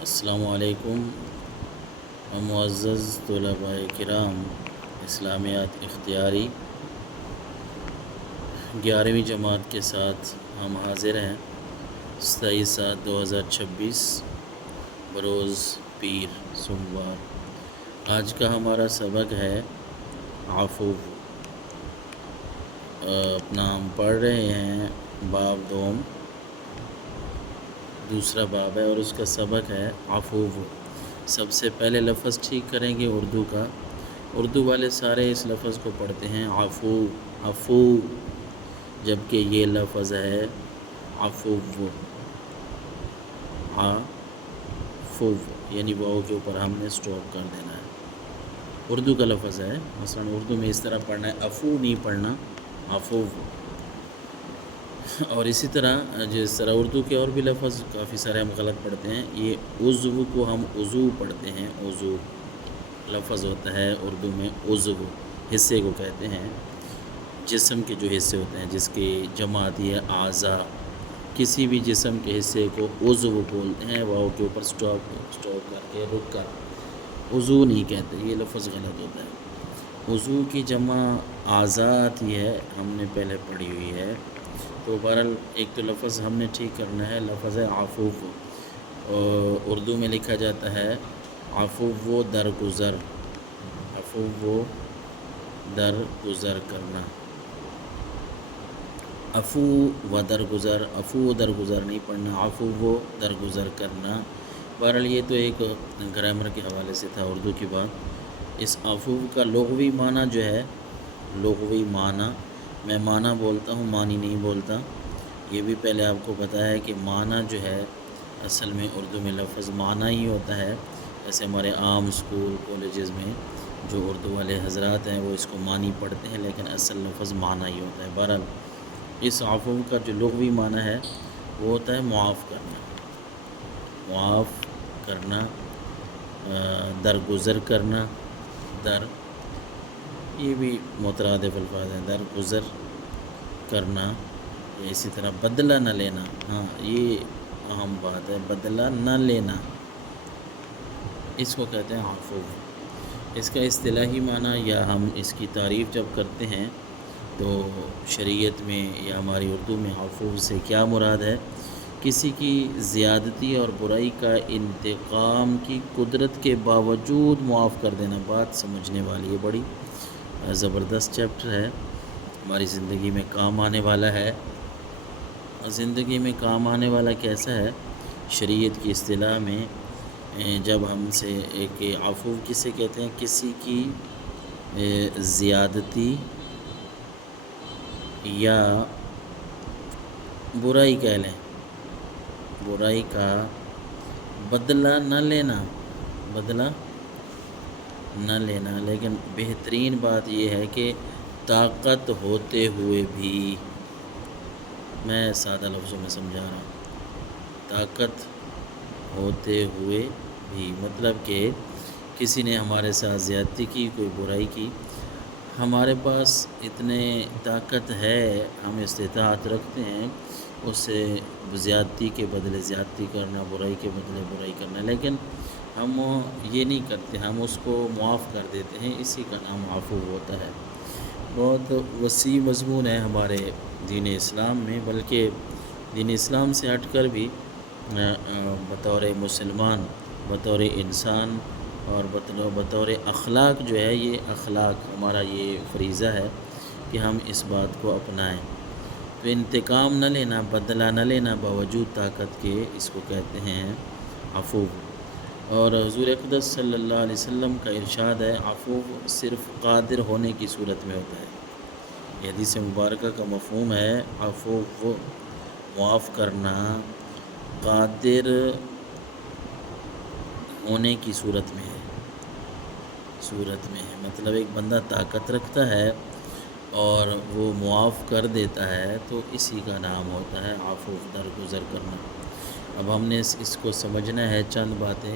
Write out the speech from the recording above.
السلام علیکم معزز طلباء کرام، اسلامیات اختیاری 11ویں جماعت کے ساتھ ہم حاضر ہیں 27/7/2026 بروز پیر سوموار۔ آج کا ہمارا سبق ہے عفو۔ اپنا ہم پڑھ رہے ہیں باب دوم، دوسرا باب ہے اور اس کا سبق ہے عفو۔ سب سے پہلے لفظ ٹھیک کریں گے اردو کا۔ اردو والے سارے اس لفظ کو پڑھتے ہیں عفو عفو، جبکہ یہ لفظ ہے عفو عفو، یعنی واو کے اوپر ہم نے سٹاپ کر دینا ہے۔ اردو کا لفظ ہے، مثلا اردو میں اس طرح پڑھنا ہے، عفو نہیں پڑھنا، عفو۔ اور اسی طرح جس طرح اردو کے اور بھی لفظ کافی سارے ہم غلط پڑھتے ہیں۔ یہ عضو کو ہم عضو پڑھتے ہیں، عضو لفظ ہوتا ہے اردو میں، عضو حصے کو کہتے ہیں، جسم کے جو حصے ہوتے ہیں جس کی جمع آتی ہے اعضاء، کسی بھی جسم کے حصے کو عضو بولتے ہیں، واؤ کے اوپر سٹاپ کر کے رک کر عضو نہیں کہتے، یہ لفظ غلط ہوتا ہے۔ عضو کی جمع اعضاء آتی ہے، ہم نے پہلے پڑھی ہوئی ہے۔ تو بہرحال ایک تو لفظ ہم نے ٹھیک کرنا ہے، لفظ ہے عفو۔ اردو میں لکھا جاتا ہے عفو درگزر، عفو درگزر کرنا، عفو و درگزر، عفو درگزر نہیں پڑھنا، عفو درگزر کرنا۔ بہرحال یہ تو ایک گرامر کے حوالے سے تھا اردو کی بات۔ اس عفو کا لغوی معنی جو ہے، لغوی معنی، میں معنی بولتا ہوں، معنی نہیں بولتا، یہ بھی پہلے آپ کو پتہ ہے کہ معنی جو ہے اصل میں اردو میں لفظ معنی ہی ہوتا ہے۔ جیسے ہمارے عام اسکول کالجز میں جو اردو والے حضرات ہیں وہ اس کو معنی پڑھتے ہیں، لیکن اصل لفظ معنی ہی ہوتا ہے۔ بہرحال اس عفو کا جو لغوی معنی ہے وہ ہوتا ہے معاف کرنا، معاف کرنا، درگزر کرنا، یہ بھی مترادف الفاظ ہیں، درگزر کرنا۔ اسی طرح بدلہ نہ لینا، ہاں یہ اہم بات ہے، بدلہ نہ لینا، اس کو کہتے ہیں عفو۔ اس کا اصطلاحی معنی یا ہم اس کی تعریف جب کرتے ہیں تو شریعت میں یا ہماری اردو میں عفو سے کیا مراد ہے؟ کسی کی زیادتی اور برائی کا انتقام کی قدرت کے باوجود معاف کر دینا۔ بات سمجھنے والی ہے، بڑی زبردست چیپٹر ہے، ہماری زندگی میں کام آنے والا ہے۔ زندگی میں کام آنے والا کیسا ہے؟ شریعت کی اصطلاح میں جب ہم سے ایک عفو کسے کہتے ہیں؟ کسی کی زیادتی یا برائی کہہ لیں، برائی کا بدلہ نہ لینا، بدلہ نہ لینا، لیکن بہترین بات یہ ہے کہ طاقت ہوتے ہوئے بھی، میں سادہ لفظوں میں سمجھا رہا ہوں، طاقت ہوتے ہوئے بھی، مطلب کہ کسی نے ہمارے ساتھ زیادتی کی، کوئی برائی کی، ہمارے پاس اتنے طاقت ہے، ہم استطاعت رکھتے ہیں اس سے زیادتی کے بدلے زیادتی کرنا، برائی کے بدلے برائی کرنا، لیکن ہم یہ نہیں کرتے، ہم اس کو معاف کر دیتے ہیں، اسی کا نام عفو ہوتا ہے۔ بہت وسیع مضمون ہے ہمارے دین اسلام میں، بلکہ دین اسلام سے ہٹ کر بھی بطور مسلمان، بطور انسان اور بطور اخلاق جو ہے، یہ اخلاق ہمارا یہ فریضہ ہے کہ ہم اس بات کو اپنائیں۔ تو انتقام نہ لینا، بدلہ نہ لینا باوجود طاقت کے، اس کو کہتے ہیں عفو۔ اور حضور اقدس صلی اللہ علیہ وسلم کا ارشاد ہے عفو صرف قادر ہونے کی صورت میں ہوتا ہے۔ یہ حدیث مبارکہ کا مفہوم ہے عفو معاف کرنا قادر ہونے کی صورت میں ہے، مطلب ایک بندہ طاقت رکھتا ہے اور وہ معاف کر دیتا ہے تو اسی کا نام ہوتا ہے عفو، درگزر کرنا۔ اب ہم نے اس کو سمجھنا ہے، چند باتیں